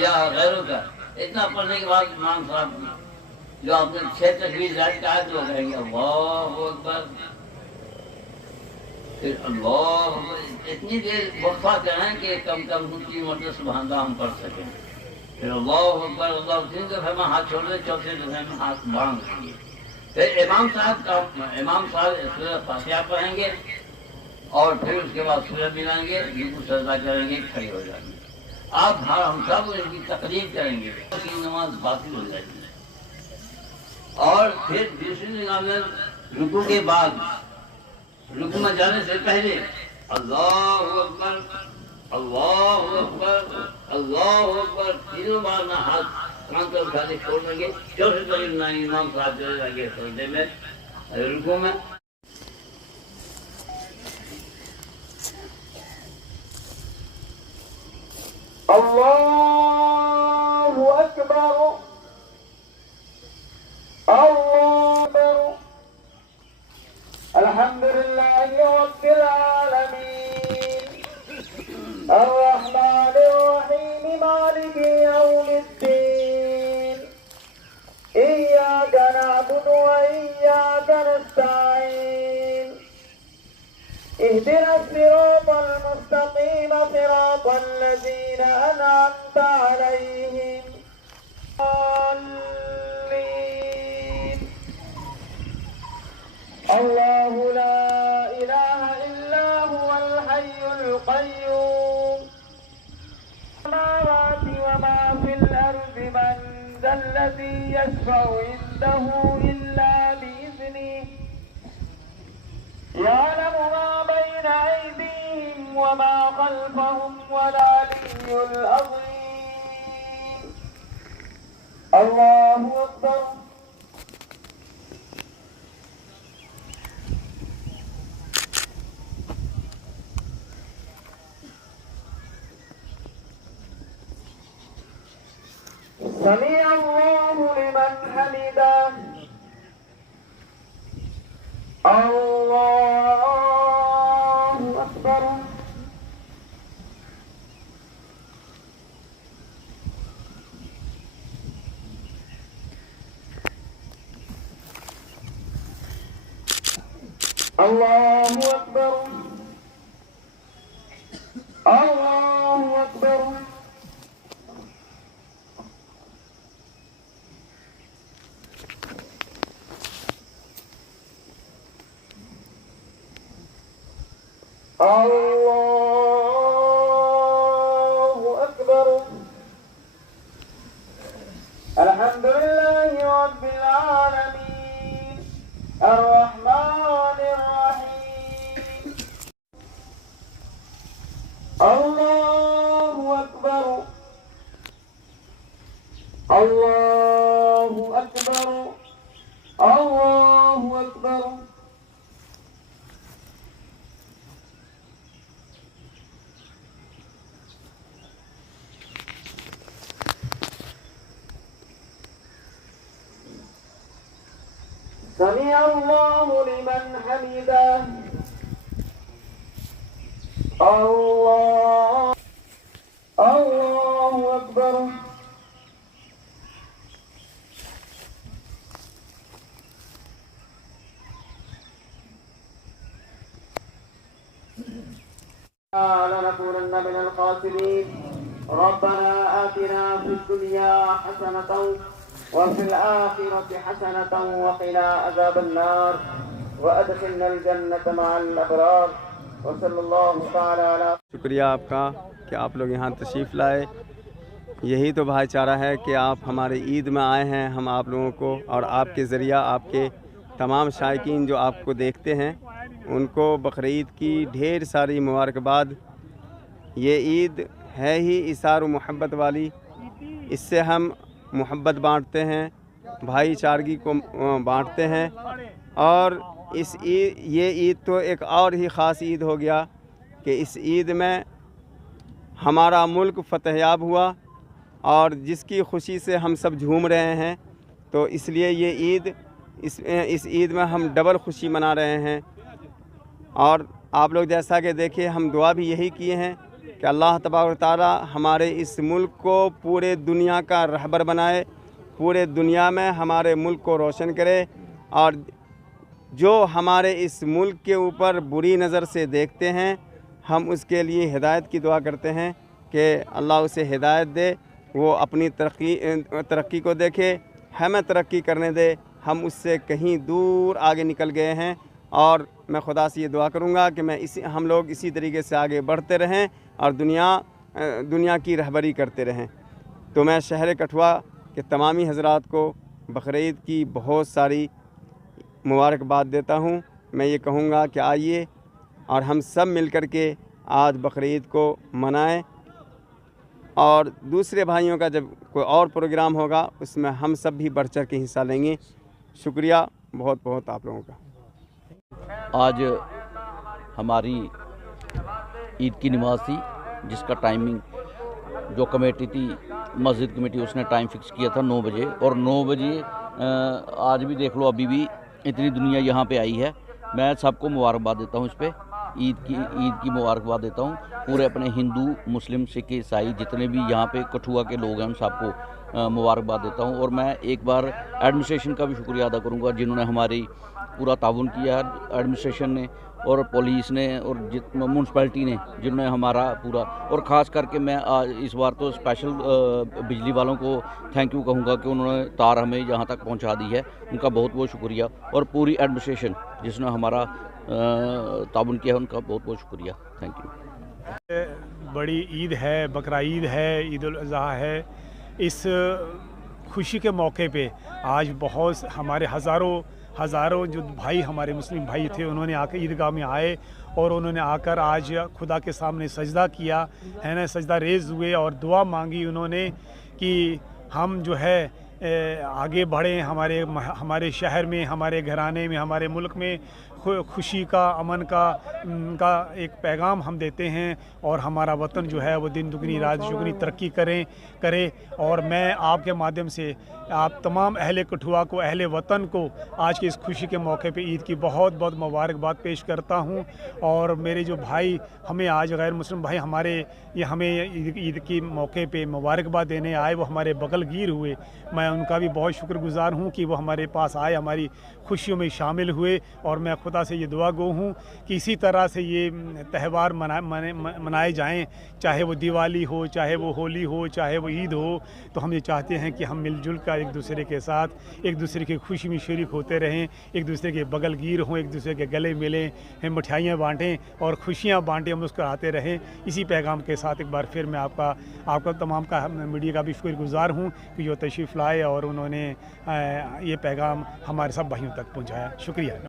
یا غیروں کا اتنا پڑھنے کے بعد امام صاحب جو آپ نے 6 تکبیر ظاہر کا ہے تو کہیں گے اللہ اکبر، پھر اللہ اکبر، اتنی دیر وقفہ کریں کہ کم کم 3 مرتبہ سبحان اللہ ہم پڑھ سکیں، پھر اللہ اکبر اللہ 3 دفعہ میں ہاتھ چھوڑ دیں، 4تھے دفعہ میں ہاتھ باندھ دیں گے، پھر امام صاحب سورہ فاتحہ پڑھیں گے اور پھر اس کے بعد سورہ ملائیں گے، رکوع سجدہ کریں گے، کھڑے ہو جائیں گے۔ آپ ہم سب ان کی تقریر کریں گے کہ نماز باطل ہو جائے گی، اور پھر دوسری نماز میں رکوع کے بعد رکوع میں جانے سے پہلے اللہ اکبر اللہ اکبر اللہ اکبر 3 بار نہ ہاتھ کان پر اٹھا کے چھوڑ دیں گے، 4تھے تقریر امام صاحب چلے جائیں گے سجدے میں رکوع میں۔ اللہ اکبر اللہ اکبر الحمدللہ رب العالمین الرحمن الرحیم مالک یوم الدین ایاک نعبد و ایاک نستعین اهدنا الصراط المستقيم صراط الذين أنعمت عليهم آمين الله لا إله إلا هو الحي القيوم السماوات وما في الأرض من ذا الذي يشفع عنده إلا بإذنه يعلم ما بين أيديهم وما خلفهم والعلي العظيم الله أكبر سمع الله لمن حمده الله أكبر الله أكبر الله أكبر الله أكبر الحمد لله رب العالمين الرحمن الرحيم الله أكبر الله أكبر الله أكبر سمع الله لمن حمده الله الله أكبر لنكونن من الخاسرين ربنا آتنا في الدنيا حسنة وفي الآخرة حسنة وقنا عذاب النار وأدخلنا الجنة مع الأبرار وصلی اللہ تعالی علی۔ شکریہ آپ کا کہ آپ لوگ یہاں تشریف لائے۔ یہی تو بھائی چارہ ہے کہ آپ ہمارے عید میں آئے ہیں، ہم آپ لوگوں کو اور آپ کے ذریعہ آپ کے تمام شائقین جو آپ کو دیکھتے ہیں ان کو بقرعید کی ڈھیر ساری مبارکباد۔ یہ عید ہے ہی اثار و محبت والی، اس سے ہم محبت بانٹتے ہیں، بھائی چارگی کو بانٹتے ہیں، اور یہ عید تو ایک اور ہی خاص عید ہو گیا کہ اس عید میں ہمارا ملک فتح یاب ہوا، اور جس کی خوشی سے ہم سب جھوم رہے ہیں، تو اس لیے یہ عید اس عید میں ہم ڈبل خوشی منا رہے ہیں۔ اور آپ لوگ جیسا کہ دیکھیں، ہم دعا بھی یہی کیے ہیں کہ اللہ تبارک و تعالی ہمارے اس ملک کو پورے دنیا کا رہبر بنائے، پورے دنیا میں ہمارے ملک کو روشن کرے، اور جو ہمارے اس ملک کے اوپر بری نظر سے دیکھتے ہیں، ہم اس کے لیے ہدایت کی دعا کرتے ہیں کہ اللہ اسے ہدایت دے، وہ اپنی ترقی کو دیکھے، ہمیں ترقی کرنے دے۔ ہم اس سے کہیں دور آگے نکل گئے ہیں، اور میں خدا سے یہ دعا کروں گا کہ ہم لوگ اسی طریقے سے آگے بڑھتے رہیں اور دنیا کی رہبری کرتے رہیں۔ تو میں شہر کٹھوعہ کے تمامی حضرات کو بقرعید کی بہت ساری مبارکباد دیتا ہوں۔ میں یہ کہوں گا کہ آئیے اور ہم سب مل کر کے آج بقرعید کو منائیں، اور دوسرے بھائیوں کا جب کوئی اور پروگرام ہوگا اس میں ہم سب بھی بڑھ چڑھ کے حصہ لیں گے۔ شکریہ بہت بہت آپ لوگوں کا۔ آج ہماری عید کی نماز تھی، جس کا ٹائمنگ جو کمیٹی تھی، مسجد کمیٹی، اس نے ٹائم فکس کیا تھا 9 بجے، اور 9 بجے آج بھی دیکھ لو، ابھی بھی اتنی دنیا یہاں پہ آئی ہے۔ میں سب کو مبارکباد دیتا ہوں، اس پہ عید کی مبارکباد دیتا ہوں، پورے اپنے ہندو، مسلم، سکھ، عیسائی جتنے بھی یہاں پہ کٹھوعہ کے لوگ ہیں ان سب کو مبارکباد دیتا ہوں۔ اور میں ایک بار ایڈمنسٹریشن کا بھی شکریہ ادا کروں گا، جنہوں نے ہماری پورا تعاون کیا ہے، ایڈمنسٹریشن نے اور پولیس نے اور میونسپلٹی نے، جنہوں نے ہمارا پورا، اور خاص کر کے میں اس بار تو اسپیشل بجلی والوں کو تھینک یو کہوں گا کہ انہوں نے تار ہمیں یہاں تک پہنچا دی ہے، ان کا بہت بہت شکریہ، اور پوری ایڈمنسٹریشن جس نے ہمارا تعاون کیا ہے، ان کا بہت بہت شکریہ، تھینک یو۔ بڑی عید ہے، بقرعید ہے، عید الاضحیٰ ہے۔ اس خوشی کے موقع پہ آج بہت ہمارے ہزاروں جو بھائی، ہمارے مسلم بھائی تھے، انہوں نے آ کر عیدگاہ میں آئے، اور انہوں نے آ کر آج خدا کے سامنے سجدہ کیا ہے نا، سجدہ ریز ہوئے اور دعا مانگی انہوں نے کہ ہم جو ہے آگے بڑھیں، ہمارے شہر میں، ہمارے گھرانے میں، ہمارے ملک میں خوشی کا، امن کا ایک پیغام ہم دیتے ہیں، اور ہمارا وطن جو ہے وہ دن دگنی رات چگنی ترقی کرے۔ اور میں آپ کے مادھیم سے آپ تمام اہل کٹھوعہ کو، اہل وطن کو آج کے اس خوشی کے موقع پہ عید کی بہت بہت مبارکباد پیش کرتا ہوں۔ اور میرے جو بھائی ہمیں آج غیر مسلم بھائی ہمیں عید کی موقع پہ مبارکباد دینے آئے، وہ ہمارے بغل گیر ہوئے، میں ان کا بھی بہت شکر گزار ہوں کہ وہ ہمارے پاس آئے، ہماری خوشیوں میں شامل ہوئے، اور میں خدا سے یہ دعا گو ہوں کہ اسی طرح سے یہ تہوار منائے جائیں، چاہے وہ دیوالی ہو، چاہے وہ ہولی ہو، چاہے وہ عید ہو۔ تو ہم یہ چاہتے ہیں کہ ہم مل جل کر ایک دوسرے کے ساتھ ایک دوسرے کی خوشی میں شریک ہوتے رہیں، ایک دوسرے کے بغل گیر ہوں، ایک دوسرے کے گلے ملیں، ہم مٹھائیاں بانٹیں اور خوشیاں بانٹیں، مسکراتے رہیں۔ اسی پیغام کے ساتھ ایک بار پھر میں آپ کا تمام کا میڈیا کا بھی شکر گزار ہوں کہ جو تشریف لائے اور انہوں نے یہ پیغام ہمارے سب بھائیوں تک پہنچایا۔ شکریہ۔